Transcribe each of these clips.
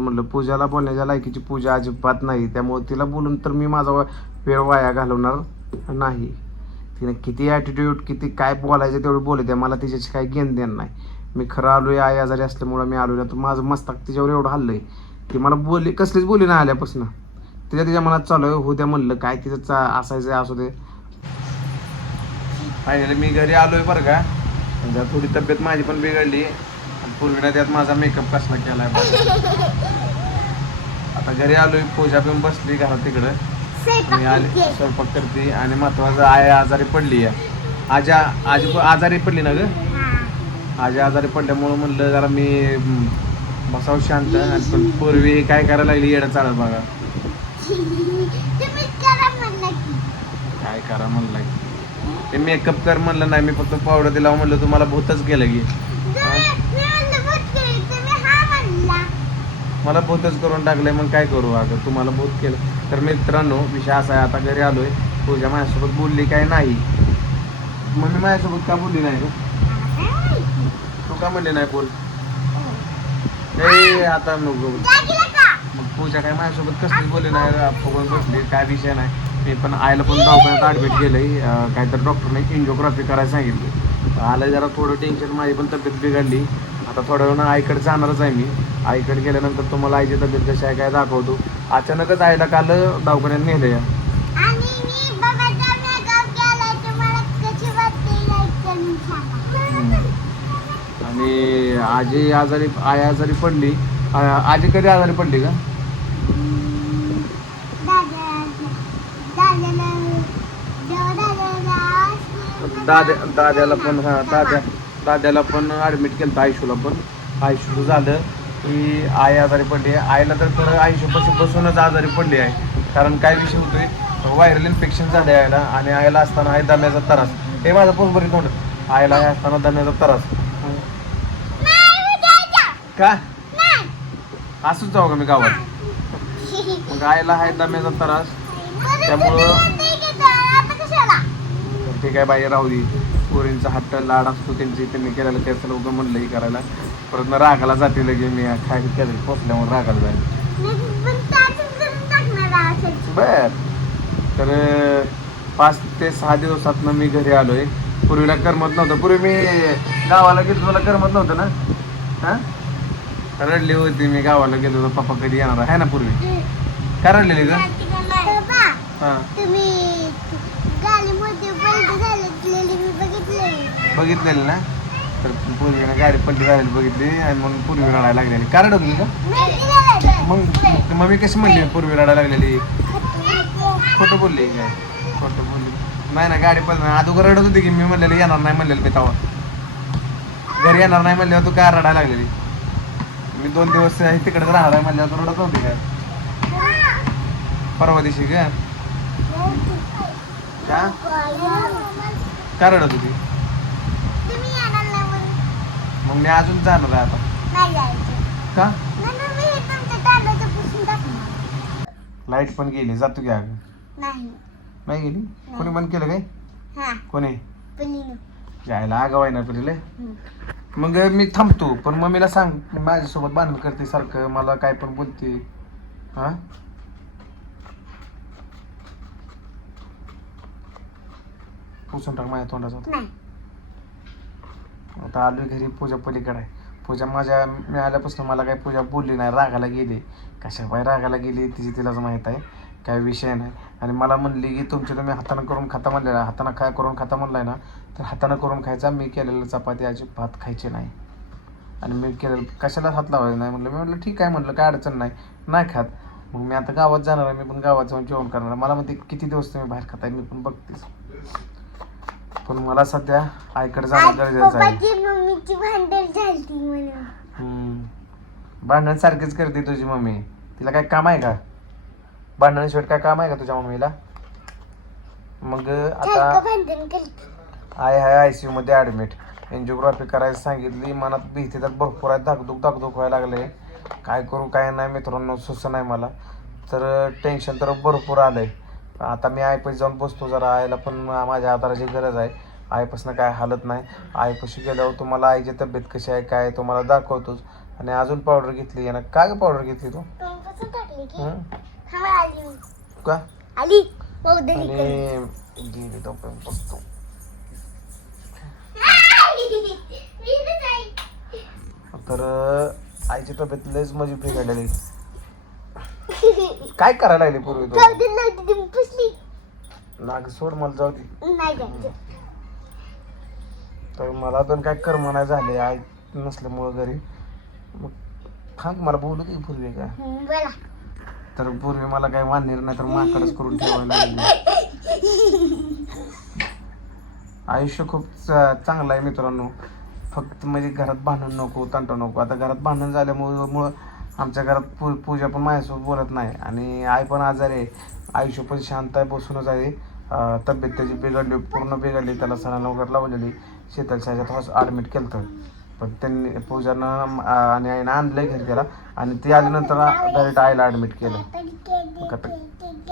म्हणून म्हणलं पूजाला बोलण्याच्या लायकीची पूजा अजिबात नाही. त्यामुळे तिला बोलून तर मी माझा वेळ वाया घालवणार नाही. तिने किती ॲटिट्यूड किती काय बोलायचं तेवढं बोलते मला तिच्याशी काही घेण देण नाही. मी खरं आलोय आई आजारी असल्यामुळं मी आलो तर माझं मस्तक तिच्यावर एवढं हल्लंय. ती मला बोलली कसलीच बोली नाही आल्यापासून. तिच्या तिच्या मनात चालू आहे हो द्या म्हणलं काय तिचं चा असायचं असू दे. फायनली मी घरी आलोय बरं का. थोडी तब्येत माझी पण बिघडली. पूर्वीला त्यात माझा मेकअप कसला केलाय. आता घरी आलोय पूजा पण बसली घरात तिकडं. मी आले स्वयंपाक करते आणि महत्वाचं आय आजारी पडली आहे. आजा आजी आजारी पडली ना ग? आजी आजारी पडल्यामुळं म्हणलं जरा मी बसावं शांत आणि पण पूर्वी काय करायला लागली येडं चालत बघा. काय करा म्हणलं ते मेकअप कर म्हणलं नाही मी फक्त पावडर दिला म्हणलं तुम्हाला भूतच केलं की. मला भूतच करून टाकलंय मग काय करू? अगं तुम्हाला भूत केलं. तर मित्रांनो विषय असा आहे आता घरी आलोय. पूजा माझ्यासोबत बोलली काय नाही? मम्मी माझ्यासोबत का बोलली नाही तू का म्हणली नाही बोल? ए आता नको मग पूजा काय माझ्यासोबत कसलीच बोलली नाही फुगून बसली काय विषय नाही. मी पण आईला पण दवाखान्यात ॲडमिट केलंय आहे काहीतरी डॉक्टरने एन्जिओग्राफी करायला सांगितली. आलं जरा थोडं टेन्शन माझी पण तब्येत बिघडली. आता थोड्या वेळानं आईकडे जाणारच आहे मी. आईकडे गेल्यानंतर तुम्हाला आईची तब्येत कशी आहे काय दाखवतो. अचानकच आईला काल दवाखान्यात नेलं या. आणि आजी आजारी आई आजारी पडली. आजी कधी आजारी पडली का दाद्या दाद्याला पण हा दाद्या. दाद्याला पण ॲडमिट केलं होतं आयुष्यूला पण. आयुष्यू झालं की आई आजारी पडली. आईला तर खरं आयुष्यपासून बसूनच आजारी पडली आहे. कारण काय विषय होतोय? व्हायरल इन्फेक्शन झाले आईला आणि आईला असताना आई दम्याचा त्रास. हे माझं पोट बरी तोंड. आईला हे असताना दम्याचा त्रास. का? असंच जाऊ का मी गावात? मग आईला आहे दम्याचा त्रास. त्यामुळं ठीक आहे बाई राहू दे. पोरींचा हट्ट लाड असतो त्यांची त्यांनी केलेलं त्याचं लोक म्हणलं हे करायला. परत मग रागाला जाते लगे मी काय केलं पोचल्यामुळे रागाला जाईल. बर. तर पाच ते सहा दिवसातनं मी घरी आलोय. पूर्वीला करमत नव्हतं. पूर्वी मी गावाला गेलो मला करमत नव्हतं ना? हा? रडली होती मी गावाला गेलो होतो पप्पा कधी येणार आहे? ना पूर्वी? काय रडलेली ग? हा तुम्ही गाडीमध्ये पलटी झालेली मी बघितले बघितलेलं ना? तर पूर्वीनं गाडी पलटी झालेली बघितली आणि मग पूर्वी रडायला लागलेली. का रडवली होती का मग मग मम्मी कशी म्हणली पूर्वी रडायला लागलेली? खोटं बोलली काय खोटं बोलली. नाही ना गाडी पण अगोदर रडत होती की मी म्हणलेलं येणार नाही म्हणलेलं मी तेव्हा. घरी येणार नाही म्हणल्यावर तू काय रडायला लागलेली? मी दोन दिवस तिकडेच राहणार आहे म्हणल्यावर तू रडत नव्हती काय परवा दिवशी का? का? का रडत होती तुम्ही येणार नाही म्हणून मग मी अजून जाणार आहे आता. नाही जायचं. का? म्हणून मी तुमच्या तांदळाचं पुसून टाकणार लाइट पण गेली जातो की अगं? नाही. नाही गेली? कोणी बंद केलं काय? हा. कोणी? जायला आगाव आहे ना तुला मग मी थांबतो पण मम्मीला सांग माझ्यासोबत बांधण करते सारखं मला काय पण बोलते. हा? पुसून टाक माझ्या तोंडाचा नाही. आता आलो घरी पूजा पलीकडे. आहे पूजा माझ्या मी आल्यापासून मला काही पूजा बोलली नाही रागाला गेली. कशा बाय रागाला गेली तिची तिलाच माहीत आहे. काय विषय नाही. आणि मला म्हणली की तुमच्या तुम्ही हातानं करून खाता म्हणलेला हातानं काय करून खाता म्हणलाय ना तर हातानं करून खायचा. मी केलेलं चपाती अजिबात खायची नाही. आणि मी केलेलं कशाला हात लावायचा नाही? म्हणलं. मी म्हटलं ठीक आहे. म्हटलं काय अडचण नाही. नाही खात. मग मी आता गावात जाणार आहे. मी पण गावात जाऊन जेवण करणार आहे. मला म्हणते किती दिवस तुम्ही बाहेर खाताय? मी पण बघतेच. पण मला सध्या आईकडे जाणं गरजेचं आहे. पप्पाची मम्मीची भांडण झालती म्हणून हम्म. भांडण सारखीच करते तुझी मम्मी. तिला काय काम आहे का? भांडणाशिवाय काय काम आहे का तुझ्या मम्मीला? मग सारखं आता भांडण करते. आय आहे आय सी मध्ये ऍडमिट एन्जिओग्राफी करायला सांगितली. मनात भीती तर भरपूर आहे. धाकधूक धाकधूक व्हायला लागले काय करू काय नाही मित्रांनो सुचन नाही मला. तर टेन्शन तर भरपूर आलंय. आता मी आईपाशी जाऊन बसतो जरा आईला पण माझ्या आधाराची गरज आहे. आईपासून काय हालत नाही. आईपाशी गेल्यावर तुम्हाला आईची तब्येत कशी आहे काय तुम्हाला दाखवतोच. आणि अजून पावडर घेतली आहे ना. का पावडर घेतली तू? की. आणि गेली बसतो. तर आईची तब्येत लयच माझी बिघडलेली काय करायला लागली पूर्वी तू? पावडर नव्हती ती पुसली. नाग सोड मला जाऊ दे. नाही तर मला पण काय कर्म नाही झाले आई नसल्यामुळं घरी. मग थांब मला बोलू दे पूर्वी का? हं, बोला. तर पूर्वी मला काय मान्य नाही तर माकडच करून ठेवायला लागली. आयुष्य खूप च- चांगलं आहे मित्रांनो. फक्त म्हणजे घरात भांडण नको तंटा नको. आता घरात भांडण झाल्यामुळं मुळं आमच्या घरात पू पूजा पण माझ्यासोबत बोलत नाही. आणि आई पण आजारी आहे. आयुष्य पण शांत आहे बसूनच आहे. तब्येत त्याची बिघडली पूर्ण बिघडली. त्याला सणाला वगैरे लावलेली. शीतल शाळेत हॉस ॲडमिट केलं होतं पण त्यांनी पूजानं आणि आईनं आणलं घरी त्याला. आणि ती आल्यानंतर डायरेक्ट आईला ॲडमिट केलं. आता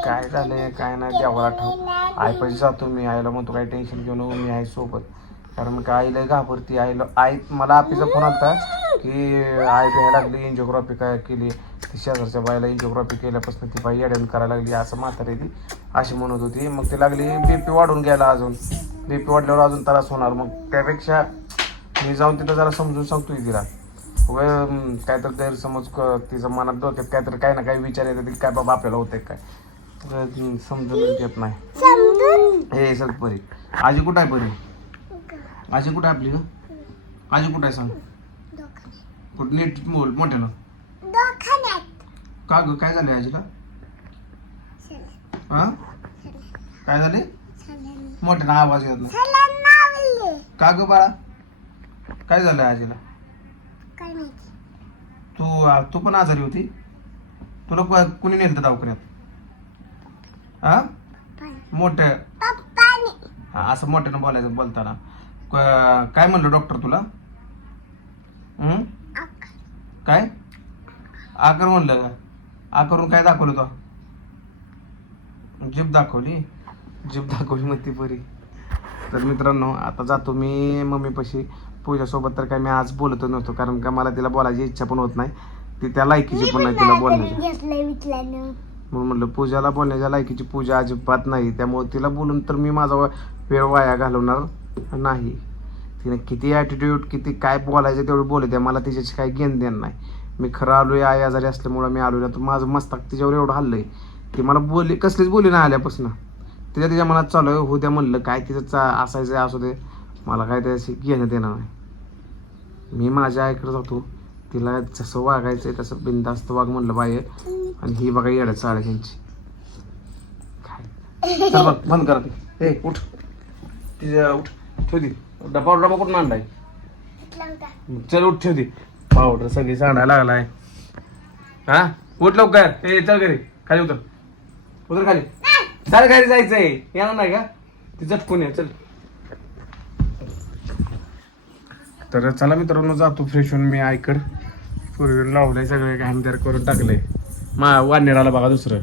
काय झालं काय नाही देवाला ठाऊ आई पैसे जातो मी आईला म्हणतो काही टेन्शन घेऊ नको मी आहे सोबत. कारण का आईला घाबरती. आईला आई मला आपीचा फोन आलता. की आई घ्यायला लागली एन्जिओग्राफी काय केली ती शेजारच्या बाईला एन्जिओग्राफी केल्यापासून ती बाई अडवून करायला लागली असं म्हातारी ती अशी म्हणत होती. मग ती लागली बीपी वाढून गेला अजून. बीपी वाढल्यावर अजून त्रास होणार. मग त्यापेक्षा मी जाऊन तिथं जरा समजून सांगतोय तिला. अं, काहीतरी गैरसमज तिच्या मनात डोक्यात काहीतरी काही ना काही विचार येतात काय बाबा आपल्याला होतंय काय. समजून घेत नाही. हे सर परी. आजी कुठं आहे परी? आजी कुठं आहे आपली का आजी कुठं आहे सांग? कुठं नीट बोल मोठ्यानं? का ग? काय झालं आजीला? हा? काय झाले. मोठ्यानं आवाज येत नाही. का ग बाळा? काय झालं आजीला? तू आ, तू पण आजारी होती? तुला को- कुणी नेलं दवाखान्यात? हा? मोठ्या हा, असं मोठ्यानं बोलायचं बोलताना. क- काय म्हणलं डॉक्टर तुला? हं? काय? आकर म्हणलं. का आकरून काय दाखवलं तो? जीप दाखवली? जीप दाखवली मग ती बरी तर मित्रांनो आता जातो मी मम्मीपाशी पूजासोबत तर काय मी आज बोलत नव्हतो कारण का मला तिला बोलायची इच्छा पण होत नाही. ती त्या लायकीची पण नाही तिला बोलण्याची. म्हणून म्हणलं पूजाला बोलण्याच्या लायकीची पूजा अजिबात नाही. त्यामुळे तिला बोलून तर मी माझा वेळ वाया घालवणार नाही. तिने किती ॲटिट्यूड किती काय बोलायचं तेवढं बोलते मला तिच्याशी काही घेण देण नाही. मी खरं आलोय आई आजारी असल्यामुळं मी आलोय. तर माझं मस्तक तिच्यावर एवढं हल्लंय. ती मला बोलली कसलीच बोली नाही आल्यापासून. तिच्या तिच्या मनात चालू आहे होऊ द्या म्हणलं काय तिचं चा असायचं आहे, असू दे. मला काय त्याशी घेणं देणं नाही. मी माझ्या आईकडे जातो. तिला जसं आहे तसं बिनधास्त वाघ म्हणलं बाहेर आणि ही बघा येड्या चाळ त्यांची. काय? बघ बंद करा ते. उठ. तिच्या उठ. ठेव ती डबा कुठून आणलाय? चल उठ ठेव ती. पावडर सगळी सांडायला लागलाय. हा? उठ लवकर. ए चल घरी. खाली उतर. उतर खाली. चल घरी जायचंय. येणार नाही का? ती झटकून ये. चल. तर चला मित्रांनो जातो फ्रेश होऊन मी आईकड. पूर्वी लावलंय सगळे घाणदार करून टाकलंय. मा आला बघा दुसरं.